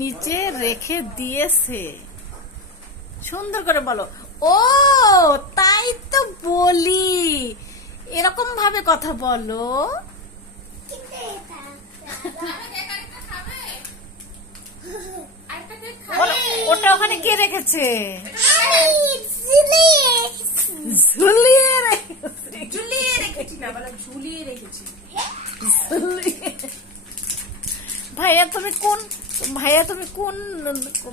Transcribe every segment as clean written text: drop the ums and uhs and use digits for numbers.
নিচে রেখে দিয়েছে। সুন্দর করে বলো। ও তাই তো বলি, এরকম ভাবে কথা বলো। ওটা ওখানে কে রেখেছে? ঝুলিয়ে রেখেছি। ভাইয়া তুমি কোন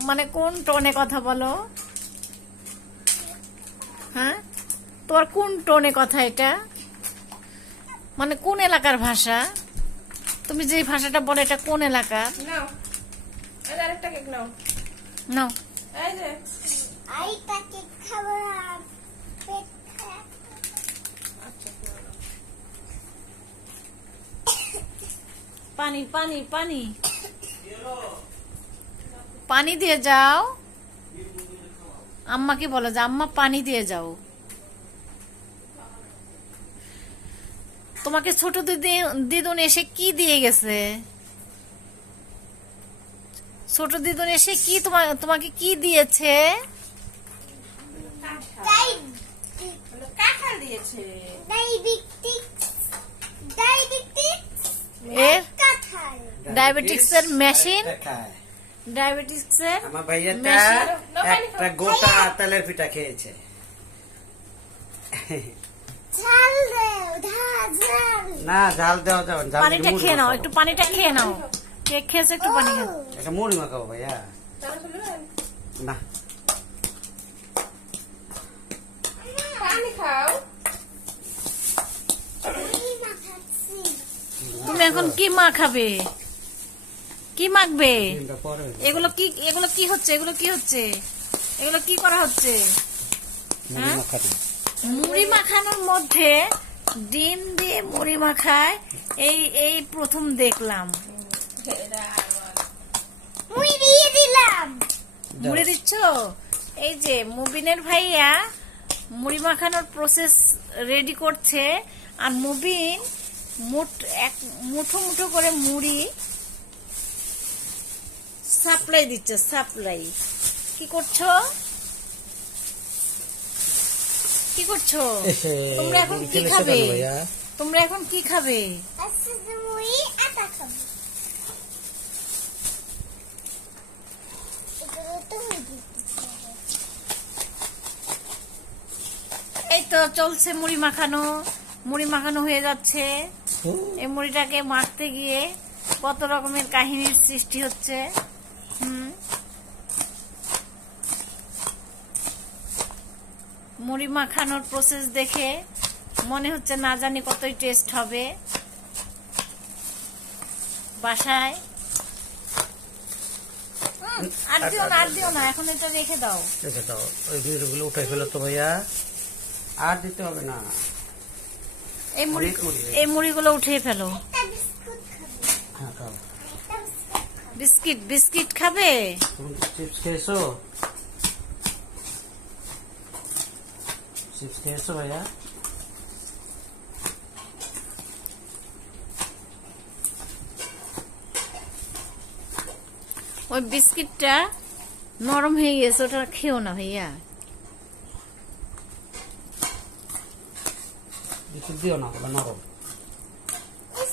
মানে কোন টোনে কথা বলো? হ্যাঁ, তোমার কোন টোনে কথা এটা? মানে কোন এলাকার ভাষা? তুমি যে ভাষাটা বলো এটা কোন এলাকার? নাও। পানি পানি পানি পানি দিয়ে যাও। আম্মাকে বলো যে আম্মা পানি দিয়ে যাও। তোমাকে ছোট দিদুন এসে কি দিয়ে গেছে? ছোট দিদুন এসে কি তোমাকে কি দিয়েছে? ডায়াবেটিক্স এর মেশিন। ডায়াবেটিক্স এর আমার ভাইয়াটা একটা গোটা তেলের পিঠা খেয়েছে। না ঝাল দেওয়া যাবে না। পানিটা খেয়ে নাও, একটু পানিটা খেয়ে নাও। কেক খেয়েছে, একটু পানি খাও। এটা মুড়ি মাখাবো ভাইয়া। না পানি খাও। তুমি এখন কি মাখাবে? কি মাখবে? এগুলো কি হচ্ছে? এগুলো কি করা হচ্ছে? মুড়ি মাখানোর মধ্যে ডিম দিয়ে মুড়ি মাখায় এই প্রথম দেখলাম। মুড়ি দিচ্ছ? এই যে মুবিনের ভাইয়া মুড়ি মাখানোর প্রসেস রেডি করছে, আর মুবিন মুঠো মুঠো করে মুড়ি সাপ্লাই দিচ্ছে। সাপ্লাই কি করছো? তোমরা এখন কি খাবে? এই তো চলছে মুড়ি মাখানো হয়ে যাচ্ছে। এই মুড়িটাকে মাখতে গিয়ে কত রকমের কাহিনীর সৃষ্টি হচ্ছে। মুড়ি মাখানোর প্রসেস দেখে মনে হচ্ছে না জানি কতই টেস্ট হবে বাসায়। আর দিও না, এখন এটা রেখে দাও। ওই ভিডিওগুলো উঠে ফেলো তো ভাইয়া, আর দিতে হবে না। এই মুড়িগুলো উঠিয়ে ফেলো। বিস্কিট খাবে? চিপস খেয়েছো? ভাইয়া? ওই বিস্কিটটা নরম হয়ে গেছে, ওটা খেও না ভাইয়া। দিও না, নরম।